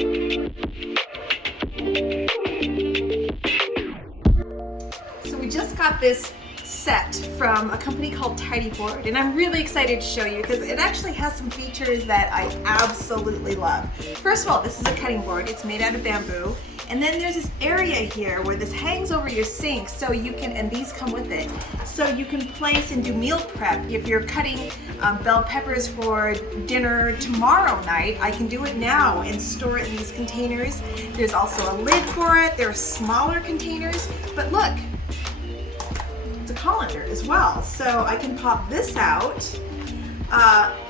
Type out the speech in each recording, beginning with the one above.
So we just got this set from a company called TidyBoard, and I'm really excited to show you because it actually has some features that I absolutely love. First of all, this is a cutting board. It's made out of bamboo, and then there's this area here where this hangs over your sink, so you can, and these come with it, so you can place and do meal prep. If you're cutting bell peppers for dinner tomorrow night, I can do it now and store it in these containers. There's also a lid for it. There are smaller containers, but look, a colander as well, so I can pop this out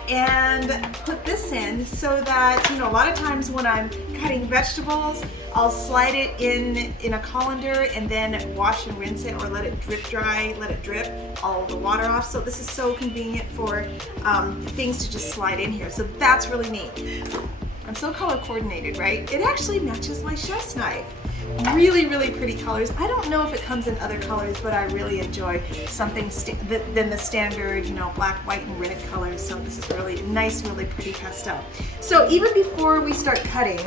and put this in, so that, you know, a lot of times when I'm cutting vegetables, I'll slide it in a colander and then wash and rinse it, or let it drip dry, let it drip all the water off. So this is so convenient for things to just slide in here, so that's really neat. I'm so color coordinated, right? It actually matches my chef's knife. Really, really pretty colors. I don't know if it comes in other colors, but I really enjoy something than the standard, you know, black, white, and red colors. So this is really nice, really pretty pastel. So even before we start cutting,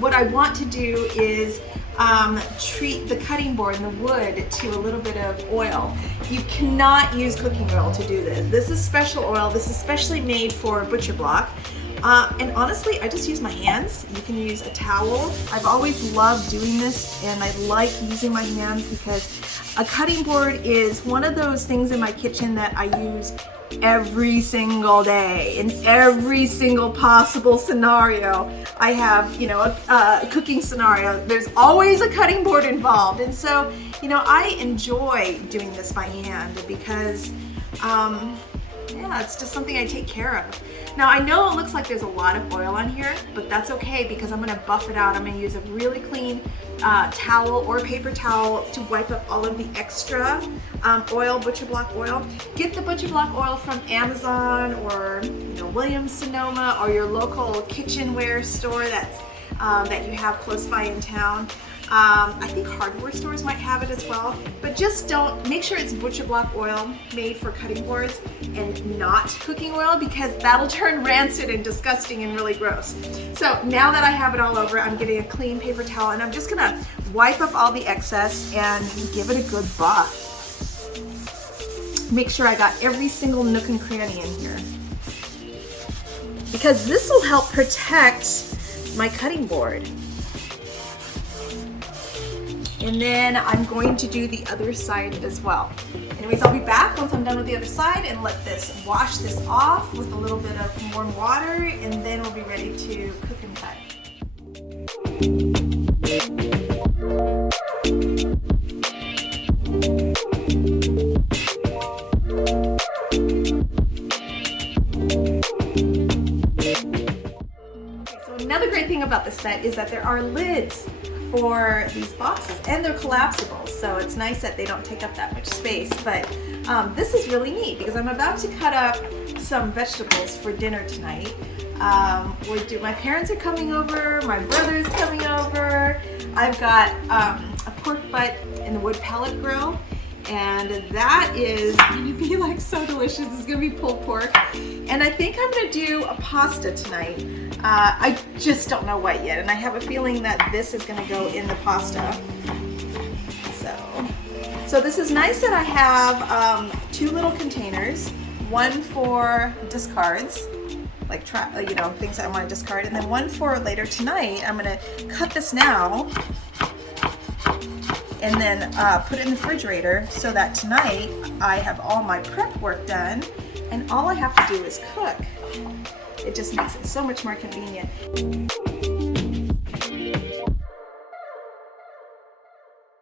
what I want to do is treat the cutting board and the wood to a little bit of oil. You cannot use cooking oil to do this. This is special oil. This is specially made for butcher block. And honestly, I just use my hands. You can use a towel. I've always loved doing this, and I like using my hands because a cutting board is one of those things in my kitchen that I use every single day. In every single possible scenario, I have, you know, a cooking scenario. There's always a cutting board involved. And so, you know, I enjoy doing this by hand because, yeah, it's just something I take care of. Now I know it looks like there's a lot of oil on here, but that's okay because I'm gonna buff it out. I'm gonna use a really clean towel or paper towel to wipe up all of the extra oil, butcher block oil. Get the butcher block oil from Amazon or, you know, Williams Sonoma, or your local kitchenware store that's that you have close by in town. I think hardware stores might have it as well, but just make sure it's butcher block oil made for cutting boards and not cooking oil, because that'll turn rancid and disgusting and really gross. So now that I have it all over, I'm getting a clean paper towel and I'm just gonna wipe up all the excess and give it a good buff. Make sure I got every single nook and cranny in here, because this will help protect my cutting board. And then I'm going to do the other side as well. Anyways, I'll be back once I'm done with the other side and wash this off with a little bit of warm water, and then we'll be ready to cook and cut. Okay, so another great thing about this set is that there are lids for these boxes, and they're collapsible, so it's nice that they don't take up that much space. But this is really neat because I'm about to cut up some vegetables for dinner tonight. My parents are coming over, my brother's coming over. I've got a pork butt in the wood pellet grill, and that is gonna be like so delicious. It's gonna be pulled pork, and I think I'm gonna do a pasta tonight. I just don't know what yet, and I have a feeling that this is gonna go in the pasta. So this is nice that I have 2 little containers, one for discards, like you know, things I want to discard, and then one for later tonight. I'm gonna cut this now and then put it in the refrigerator so that tonight I have all my prep work done and all I have to do is cook. It just makes it so much more convenient.